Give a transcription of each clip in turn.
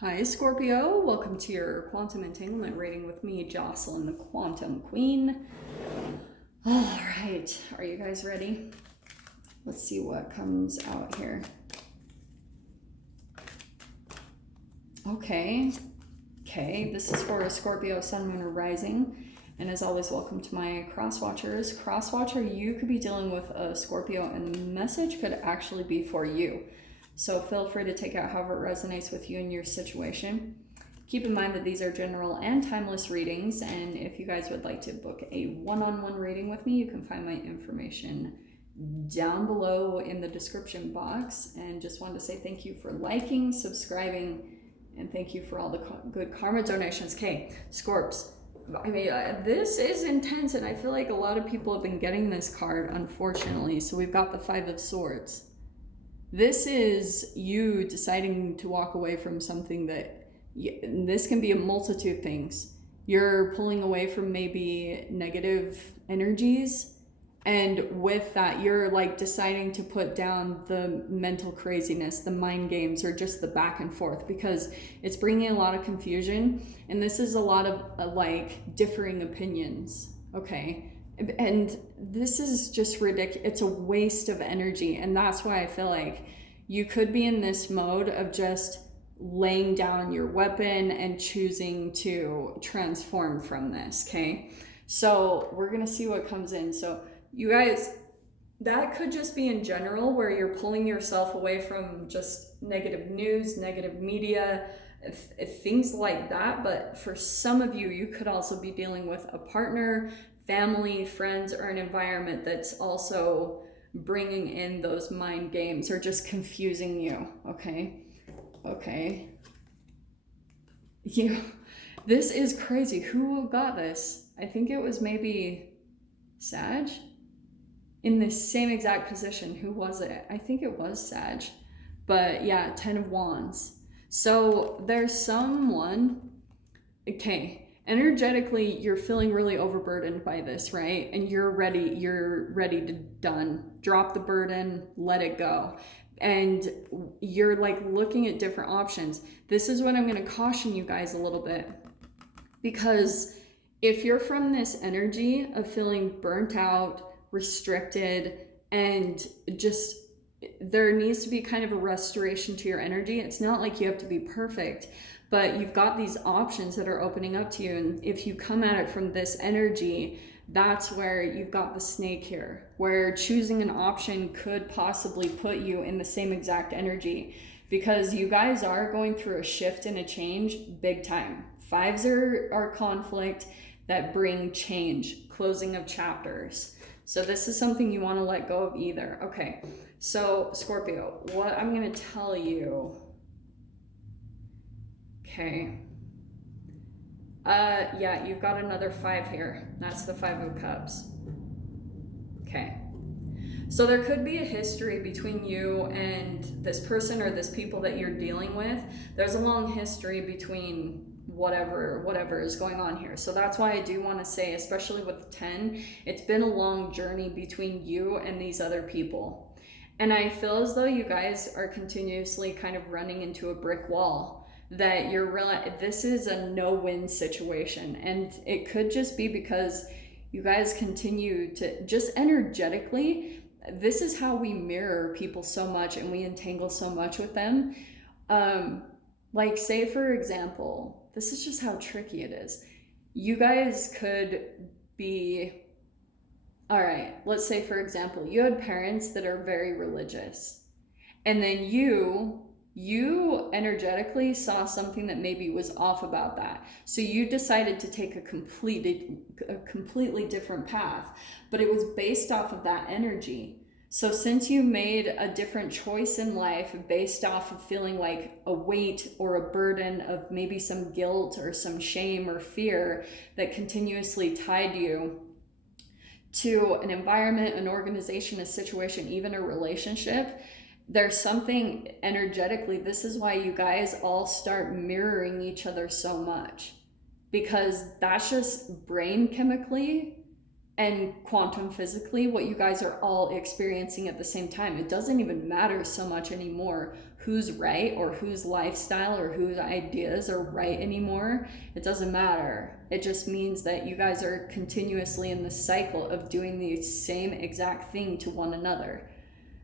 Hi, Scorpio. Welcome to your quantum entanglement reading with me, Jocelyn, the Quantum Queen. All right, are you guys ready? Let's see what comes out here. Okay, this is for Scorpio, Sun, Moon, or Rising. And as always, welcome to my cross watchers. Cross watcher, you could be dealing with a Scorpio, and the message could actually be for you. So feel free to take out however it resonates with you and your situation. Keep in mind that these are general and timeless readings, and if you guys would like to book a one-on-one reading with me, you can find my information down below in the description box. And just wanted to say thank you for liking, subscribing, and thank you for all the good karma donations. Okay, Scorps. I mean, this is intense, and I feel like a lot of people have been getting this card, unfortunately. So we've got the Five of Swords. This is you deciding to walk away from something that, this can be a multitude of things. You're pulling away from maybe negative energies, and with that, you're like deciding to put down the mental craziness, the mind games, or just the back and forth, because it's bringing a lot of confusion, and this is a lot of like differing opinions, okay? And this is just ridiculous. It's a waste of energy. And that's why I feel like you could be in this mode of just laying down your weapon and choosing to transform from this, okay? So we're going to see what comes in. So you guys, that could just be in general where you're pulling yourself away from just negative news, negative media, things like that. But for some of you, you could also be dealing with a partner, family, friends, or an environment that's also bringing in those mind games or just confusing you, okay? This is crazy. Who got this? I think it was maybe Sag? In the same exact position. Who was it? I think it was Sag. But yeah, 10 of Wands. So there's someone, okay, energetically you're feeling really overburdened by this, right? And you're ready to drop the burden, let it go. And you're like looking at different options. This is what I'm going to caution you guys a little bit, because if you're from this energy of feeling burnt out, restricted, and just there needs to be kind of a restoration to your energy. It's not like you have to be perfect, but you've got these options that are opening up to you. And if you come at it from this energy, that's where you've got the snake here, where choosing an option could possibly put you in the same exact energy, because you guys are going through a shift and a change big time. Fives are conflict that bring change, closing of chapters. So this is something you want to let go of either. Okay, so Scorpio, what I'm going to tell you. Okay. Yeah, you've got another 5 here. That's the 5 of Cups. Okay. So there could be a history between you and this person or this people that you're dealing with. There's a long history between whatever is going on here. So that's why I do want to say, especially with 10, it's been a long journey between you and these other people. And I feel as though you guys are continuously kind of running into a brick wall, that this is a no-win situation. And it could just be because you guys continue to just energetically, this is how we mirror people so much and we entangle so much with them. Like say for example, this is just how tricky it is. You guys could be, all right, let's say for example, you had parents that are very religious, and then you energetically saw something that maybe was off about that. So you decided to take a completely different path, but it was based off of that energy. So since you made a different choice in life based off of feeling like a weight or a burden of maybe some guilt or some shame or fear that continuously tied you to an environment, an organization, a situation, even a relationship, there's something energetically, this is why you guys all start mirroring each other so much, because that's just brain chemically, and quantum physically, what you guys are all experiencing at the same time. It doesn't even matter so much anymore who's right or whose lifestyle or whose ideas are right anymore. It doesn't matter. It just means that you guys are continuously in the cycle of doing the same exact thing to one another.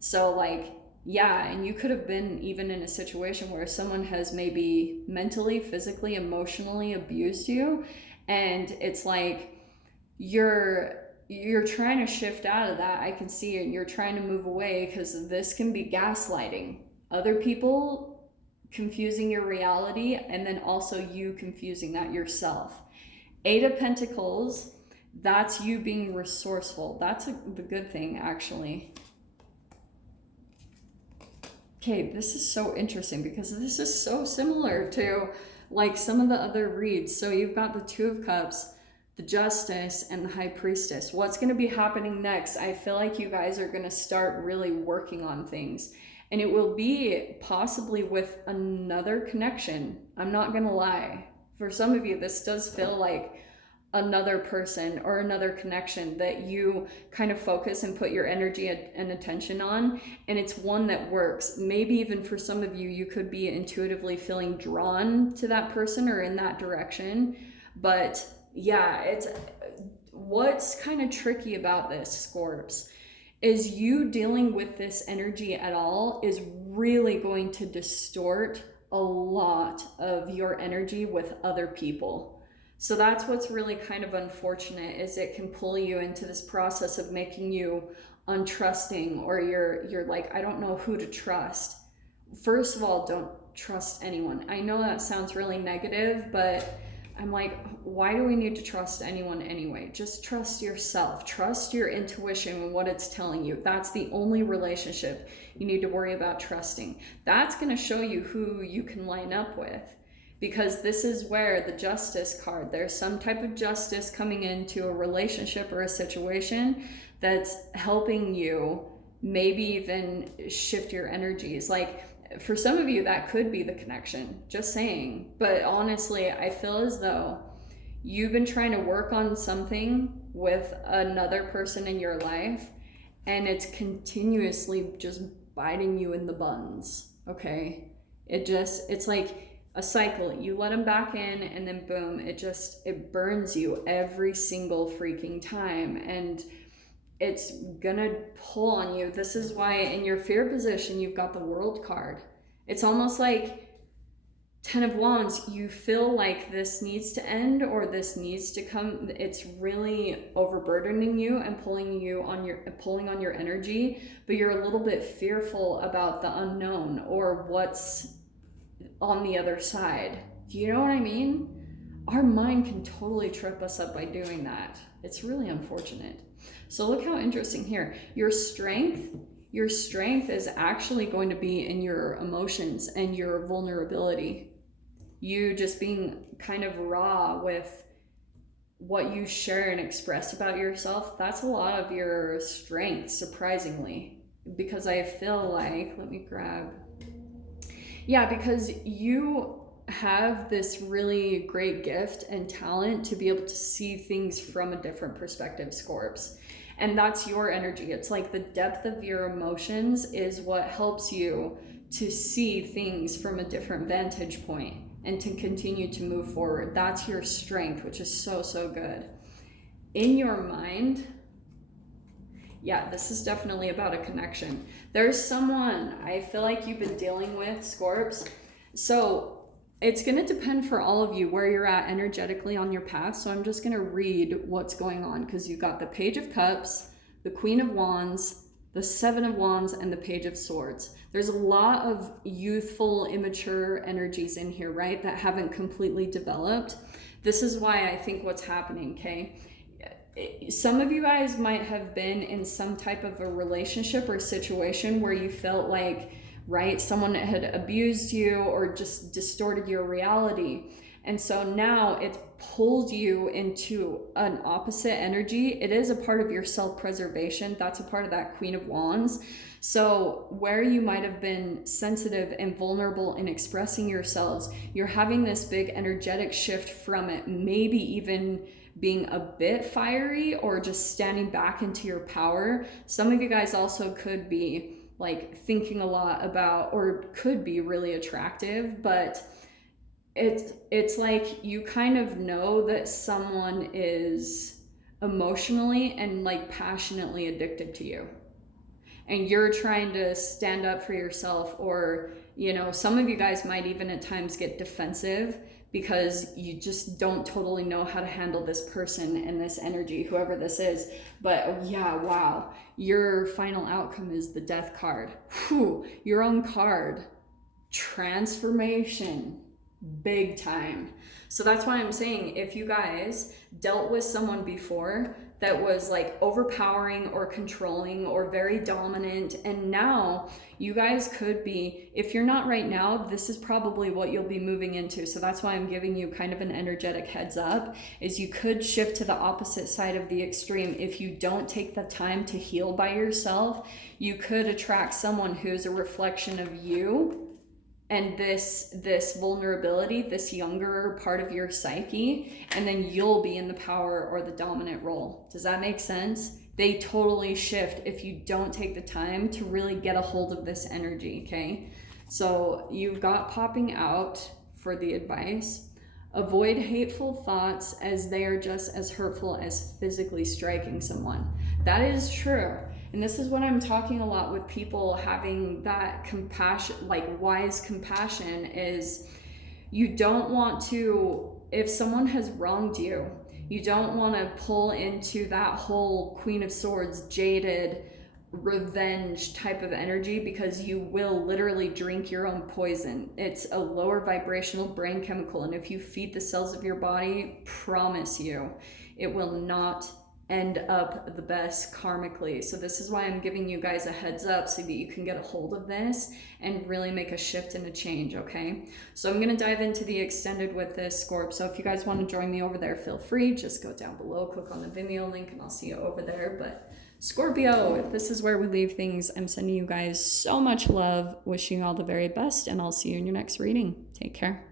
So like, yeah, and you could have been even in a situation where someone has maybe mentally, physically, emotionally abused you, and it's like you're trying to shift out of that. I can see it. You're trying to move away because this can be gaslighting. Other people confusing your reality, and then also you confusing that yourself. Eight of Pentacles, that's you being resourceful. That's the good thing, actually. Okay, this is so interesting because this is so similar to like some of the other reads. So you've got the Two of Cups, the Justice, and the High Priestess. What's going to be happening next? I feel like you guys are going to start really working on things. And it will be possibly with another connection. I'm not going to lie. For some of you, this does feel like another person or another connection that you kind of focus and put your energy and attention on, and it's one that works. Maybe even for some of you, you could be intuitively feeling drawn to that person or in that direction. But yeah, it's what's kind of tricky about this, Scorps, is you dealing with this energy at all is really going to distort a lot of your energy with other people. So that's what's really kind of unfortunate, is it can pull you into this process of making you untrusting, or you're like, I don't know who to trust. First of all, don't trust anyone. I know that sounds really negative, but I'm like, why do we need to trust anyone anyway? Just trust yourself. Trust your intuition and what it's telling you. That's the only relationship you need to worry about trusting. That's going to show you who you can line up with. Because this is where the Justice card, there's some type of justice coming into a relationship or a situation that's helping you maybe even shift your energies. Like for some of you, that could be the connection, just saying. But honestly, I feel as though you've been trying to work on something with another person in your life, and it's continuously just biting you in the buns, okay? It's like a cycle. You let them back in, and then boom, it burns you every single freaking time, and it's gonna pull on you. This is why in your fear position, you've got the World card. It's almost like 10 of Wands, you feel like this needs to end or this needs to come. It's really overburdening you and pulling on your energy, but you're a little bit fearful about the unknown or what's on the other side. Do you know what I mean? Our mind can totally trip us up by doing that. It's really unfortunate. So look how interesting here. Your strength is actually going to be in your emotions and your vulnerability. You just being kind of raw with what you share and express about yourself. That's a lot of your strength, surprisingly, because I feel like, let me grab. Yeah, because you have this really great gift and talent to be able to see things from a different perspective, Scorps. And that's your energy. It's like the depth of your emotions is what helps you to see things from a different vantage point and to continue to move forward. That's your strength, which is so, so good. In your mind, yeah, this is definitely about a connection. There's someone I feel like you've been dealing with, Scorps. So it's going to depend for all of you where you're at energetically on your path. So I'm just going to read what's going on, because you've got the Page of Cups, the Queen of Wands, the Seven of Wands, and the Page of Swords. There's a lot of youthful, immature energies in here, right, that haven't completely developed. This is why I think what's happening, okay? Some of you guys might have been in some type of a relationship or situation where you felt like, right, someone had abused you or just distorted your reality. And so now it's pulled you into an opposite energy. It is a part of your self-preservation. That's a part of that Queen of Wands. So where you might have been sensitive and vulnerable in expressing yourselves, you're having this big energetic shift from it, maybe even being a bit fiery or just standing back into your power. Some of you guys also could be like thinking a lot about, or could be really attractive, but it's like you kind of know that someone is emotionally and like passionately addicted to you, and you're trying to stand up for yourself, or you know, some of you guys might even at times get defensive because you just don't totally know how to handle this person and this energy, whoever this is. But oh yeah, wow, your final outcome is the death card. Whew, your own card. Transformation. Big time. So that's why I'm saying, if you guys dealt with someone before that was like overpowering or controlling or very dominant, and now you guys could be, if you're not right now, this is probably what you'll be moving into. So that's why I'm giving you kind of an energetic heads up, is you could shift to the opposite side of the extreme. If you don't take the time to heal by yourself, you could attract someone who's a reflection of you and this vulnerability, this younger part of your psyche, and then you'll be in the power or the dominant role. Does that make sense? They totally shift if you don't take the time to really get a hold of this energy, okay? So you've got popping out for the advice. Avoid hateful thoughts, as they are just as hurtful as physically striking someone. That is true. And this is what I'm talking a lot with people having that compassion, like wise compassion, is you don't want to, if someone has wronged you, you don't want to pull into that whole Queen of Swords, jaded, revenge type of energy, because you will literally drink your own poison. It's a lower vibrational brain chemical, and if you feed the cells of your body, promise you, it will not end up the best karmically. So this is why I'm giving you guys a heads up, so that you can get a hold of this and really make a shift and a change, okay? So I'm going to dive into the extended with this, Scorp. So if you guys want to join me over there, feel free. Just go down below, click on the Vimeo link, and I'll see you over there. But Scorpio, if this is where we leave things, I'm sending you guys so much love, wishing you all the very best, and I'll see you in your next reading. Take care.